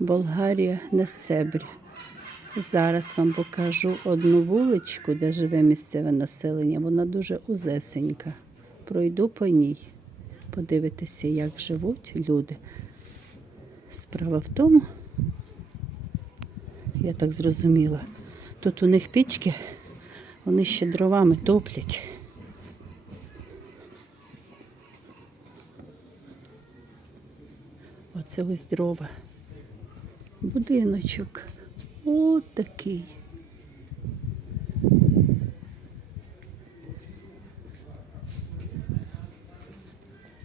Болгарія Несебрь. Зараз вам покажу одну вуличку, де живе місцеве населення. Вона дуже узесенька. Пройду по ній. Подивитися, як живуть люди. Справа в тому, я так зрозуміла, тут у них пічки, вони ще дровами топлять. Оце ось дрова. Будиночок. От такий.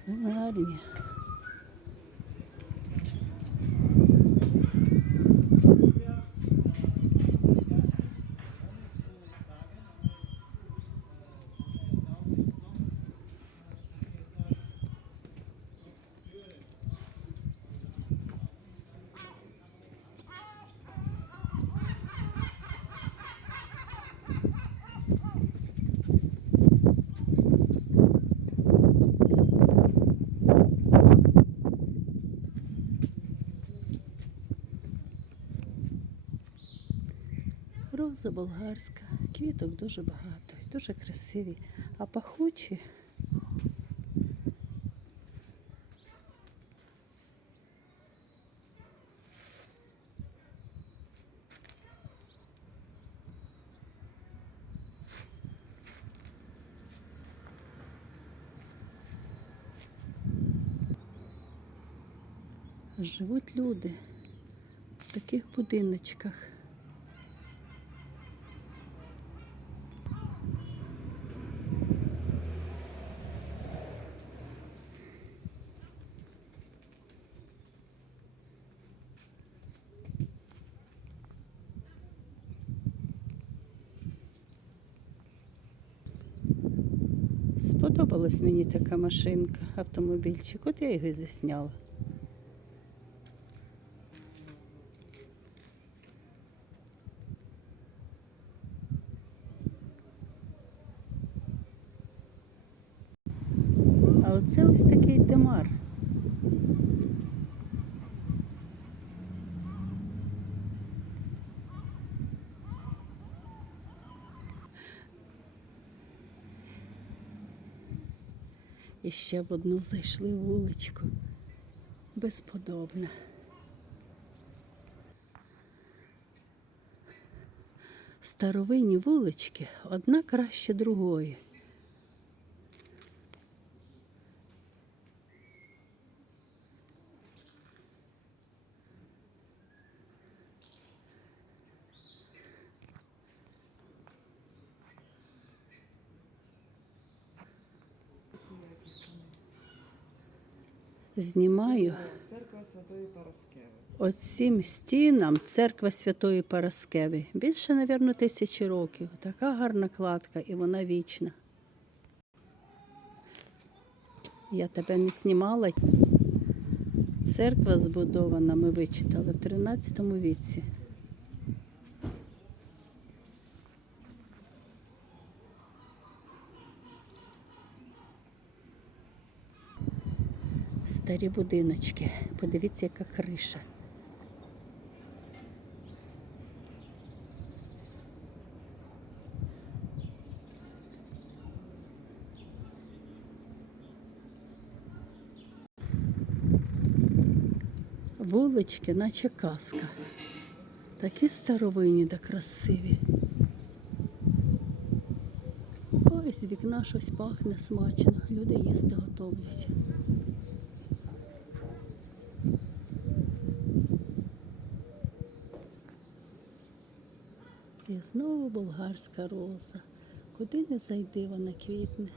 Гарні. Роза болгарська, квіток дуже багато, і дуже красиві, а пахучі. Живуть люди в таких будиночках. Сподобалась мені така машинка, автомобільчик. От я його і засняла. А оце ось такий демар. І ще в одну зайшли вуличку. Безподобна. Старовинні вулички одна краще другої. Знімаю оцім стінам церква Святої Параскеви. Більше, мабуть, тисячі років. Така гарна кладка і вона вічна. Я тебе не знімала. Церква збудована, ми вичитали в 13 віці. Старі будиночки. Подивіться, яка криша. Вулички, наче казка. Такі старовинні та красиві. Ой, з вікна щось пахне смачно. Люди їсти готовлять. І знову болгарська роза. Куди не зайди, вона квітне.